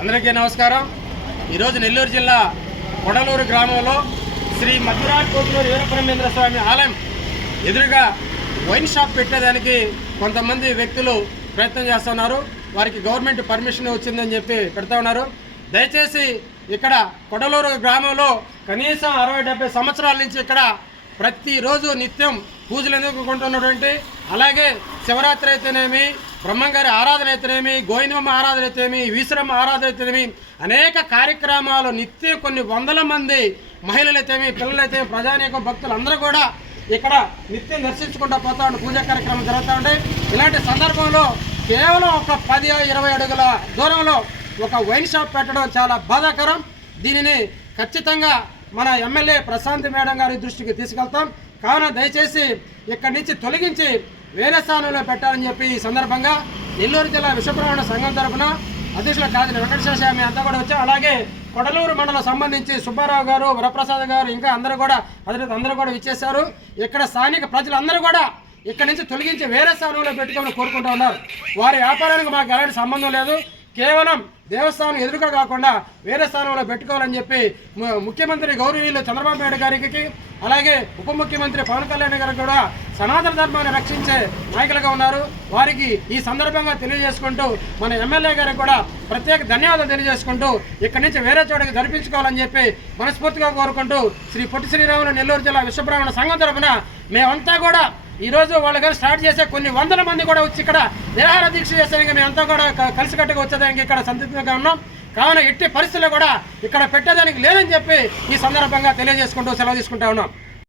అందరికీ నమస్కారం. ఈరోజు నెల్లూరు జిల్లా కొడలూరు గ్రామంలో శ్రీ మధురాజ్ కోతులూరు వీరబ్రహ్మేంద్ర స్వామి ఆలయం ఎదురుగా వైన్ షాప్ పెట్టేదానికి కొంతమంది వ్యక్తులు ప్రయత్నం చేస్తున్నారు. వారికి గవర్నమెంట్ పర్మిషన్ వచ్చిందని చెప్పి పెడతా ఉన్నారు. దయచేసి ఇక్కడ కొడలూరు గ్రామంలో కనీసం అరవై డెబ్బై సంవత్సరాల నుంచి ఇక్కడ ప్రతిరోజు నిత్యం పూజలు ఎందుకుంటున్నటువంటి అలాగే శివరాత్రి అయితేనేమి బ్రహ్మంగారి ఆరాధన అయితేనేమి గోవిందమ్మ ఆరాధన అయితేనేమి ఈశ్వరమ్మ ఆరాధన అయితేనేమి అనేక కార్యక్రమాలు నిత్యం కొన్ని వందల మంది మహిళలు అయితేమి పిల్లలైతే ప్రజానీకం భక్తులు అందరూ కూడా ఇక్కడ నిత్యం దర్శించుకుంటూ పోతా ఉంటే పూజా కార్యక్రమం జరుగుతూ ఉంటాయి ఇలాంటి సందర్భంలో కేవలం ఒక పది ఇరవై అడుగుల దూరంలో ఒక వైన్ షాప్ పెట్టడం చాలా బాధాకరం. దీనిని ఖచ్చితంగా మన ఎమ్మెల్యే ప్రశాంత్ మేడం గారి దృష్టికి తీసుకెళ్తాం. కావున దయచేసి ఇక్కడి నుంచి తొలగించి వేరే స్థానంలో పెట్టాలని చెప్పి ఈ సందర్భంగా నెల్లూరు జిల్లా విశ్వబ్రహ్మణ సంఘం తరఫున అధ్యక్షుల కాదని వెంకటేశ్వర స్వామి అంతా కూడా వచ్చాం అలాగే కొడలూరు మండలం సంబంధించి సుబ్బారావు గారు వరప్రసాద్ గారు ఇంకా అందరూ కూడా అధినేత అందరూ కూడా ఇచ్చేశారు ఇక్కడ స్థానిక ప్రజలందరూ కూడా ఇక్కడ నుంచి తొలగించి వేరే స్థానంలో పెట్టుకోమని కోరుకుంటూ ఉన్నారు. వారి వ్యాపారానికి మాకు ఎలాంటి సంబంధం లేదు. కేవలం దేవస్థానం ఎదురుగా కాకుండా వేరే స్థానంలో పెట్టుకోవాలని చెప్పి ము- ముఖ్యమంత్రి గౌరవీయులు చంద్రబాబు నాయుడు గారికి అలాగే ఉప ముఖ్యమంత్రి పవన్ కళ్యాణ్ గారు కూడా సనాతన ధర్మాన్ని రక్షించే నాయకులుగా ఉన్నారు. వారికి ఈ సందర్భంగా తెలియజేసుకుంటూ మన ఎమ్మెల్యే గారికి కూడా ప్రత్యేక ధన్యవాదాలు తెలియజేసుకుంటూ ఇక్కడి నుంచి వేరే చోటకి జరిపించుకోవాలని చెప్పి మనస్ఫూర్తిగా కోరుకుంటూ శ్రీ పొట్టి శ్రీరాములు నెల్లూరు జిల్లా విశ్వబ్రాహ్మణ సంఘం తరఫున మేమంతా కూడా ఈరోజు వాళ్ళు కానీ స్టార్ట్ చేసే కొన్ని వందల మంది కూడా వచ్చి ఇక్కడ నిరాహార దీక్ష చేసేందుకు మేమంతా కూడా కలిసికట్టుగా వచ్చేదానికి ఇక్కడ సంతృప్తిగా ఉన్నాం. కావున ఎట్టి పరిస్థితుల్లో కూడా ఇక్కడ పెట్టేదానికి లేదని చెప్పి ఈ సందర్భంగా తెలియజేసుకుంటూ సెలవు తీసుకుంటా ఉన్నాం.